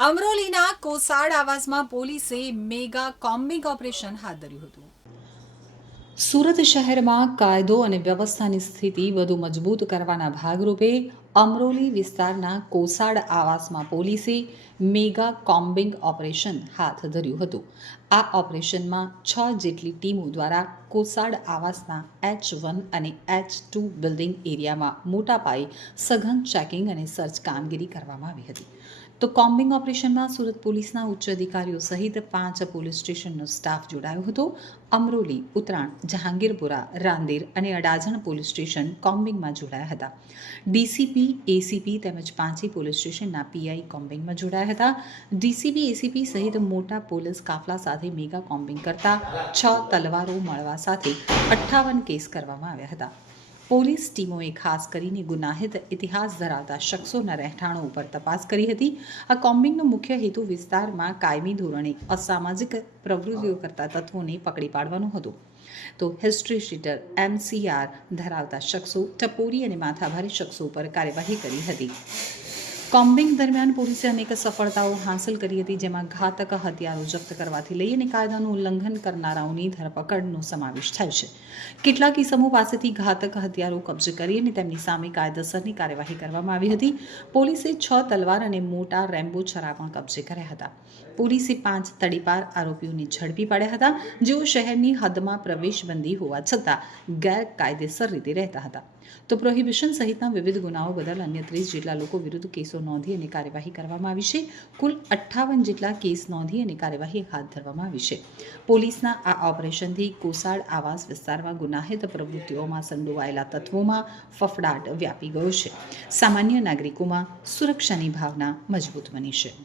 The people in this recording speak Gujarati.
અમરોલીના કોસાડ આવાસમાં પોલીસે મેગા કોમ્બિંગ ઓપરેશન હાથ ધર્યું હતું. સુરત શહેરમાં કાયદો અને વ્યવસ્થાની સ્થિતિ વધુ મજબૂત કરવાના ભાગરૂપે અમરોલી વિસ્તારના કોસાડ આવાસમાં પોલીસે મેગા કોમ્બિંગ ઓપરેશન હાથ ધર્યું હતું. આ ઓપરેશનમાં છ જેટલી ટીમો દ્વારા કોસાડ આવાસના એચ વન અને એચ ટુ બિલ્ડિંગ એરિયામાં મોટા પાયે સઘન ચેકિંગ અને સર્ચ કામગીરી કરવામાં આવી હતી. તો કોમ્બિંગ ઓપરેશનમાં સુરત પોલીસના ઉચ્ચ અધિકારીઓ સહિત પાંચ પોલીસ સ્ટેશનનો સ્ટાફ જોડાયો હતો. અમરોલી ઉત્તરાણ જહાંગીરપુરા, રાંદેર અને અડાજણ પોલીસ સ્ટેશન કોમ્બિંગમાં જોડાયા હતા. ડીસીપી એસીપી તેમજ પાંચી પોલીસ સ્ટેશનના પીઆઈ કોમ્બિંગમાં જોડાયા હતા. ડીસીપી, એસીપી સહિત મોટા પોલીસ કાફલા સાથે મેગા કોમ્બિંગ કરતા છ તલવારો મળવા સાથે અઠ્ઠાવન કેસ કરવામાં આવ્યા હતા. પોલીસ ટીમોએ ખાસ કરીને ગુનાહિત ઇતિહાસ ધરાવતા શખ્સોના રહેઠાણો ઉપર તપાસ કરી હતી. આ કોમ્બિંગનો મુખ્ય હેતુ વિસ્તારમાં કાયમી ધોરણે અસામાજિક પ્રવૃત્તિઓ કરતા તત્વોને પકડી પાડવાનો હતો. તો હિસ્ટ્રી શીટર એમસીઆર ધરાવતા શખ્સો ટપોરી અને માથાભારી શખ્સો ઉપર કાર્યવાહી કરી હતી. કોમ્બિંગ દરમિયાન પોલીસે અનેક સફળતાઓ હાંસલ કરી હતી, જેમાં ઘાતક હથિયારો જપ્ત કરવાથી લઈ અને કાયદાનું ઉલ્લંઘન કરનારાઓની ધરપકડનો સમાવેશ થાય છે. કેટલાક ઇસમો પાસેથી ઘાતક હથિયારો કબજે કરી અને તેમની સામે કાયદેસરની કાર્યવાહી કરવામાં આવી હતી. પોલીસે છ તલવાર અને મોટા રેમ્બો છરા પણ કબજે કર્યા હતા. પોલીસે પાંચ તડીપાર આરોપીઓને ઝડપી પાડ્યા હતા, જેઓ શહેરની હદમાં પ્રવેશબંધી હોવા છતાં ગેરકાયદેસર રીતે રહેતા હતા. તો પ્રોહિબિશન સહિતના વિવિધ ગુનાઓ બદલ અન્ય ત્રીસ જેટલા લોકો વિરુદ્ધ કેસો નોંધી અને કાર્યવાહી કરવામાં આવી છે. કુલ અઠ્ઠાવન જેટલા કેસ નોંધી અને કાર્યવાહી હાથ ધરવામાં આવી છે. પોલીસના આ ઓપરેશનથી કોસાડ આવાસ વિસ્તારમાં ગુનાહિત પ્રવૃત્તિઓમાં સંડોવાયેલા તત્વોમાં ફફડાટ વ્યાપી ગયો છે. સામાન્ય નાગરિકોમાં સુરક્ષાની ભાવના મજબૂત બની છે.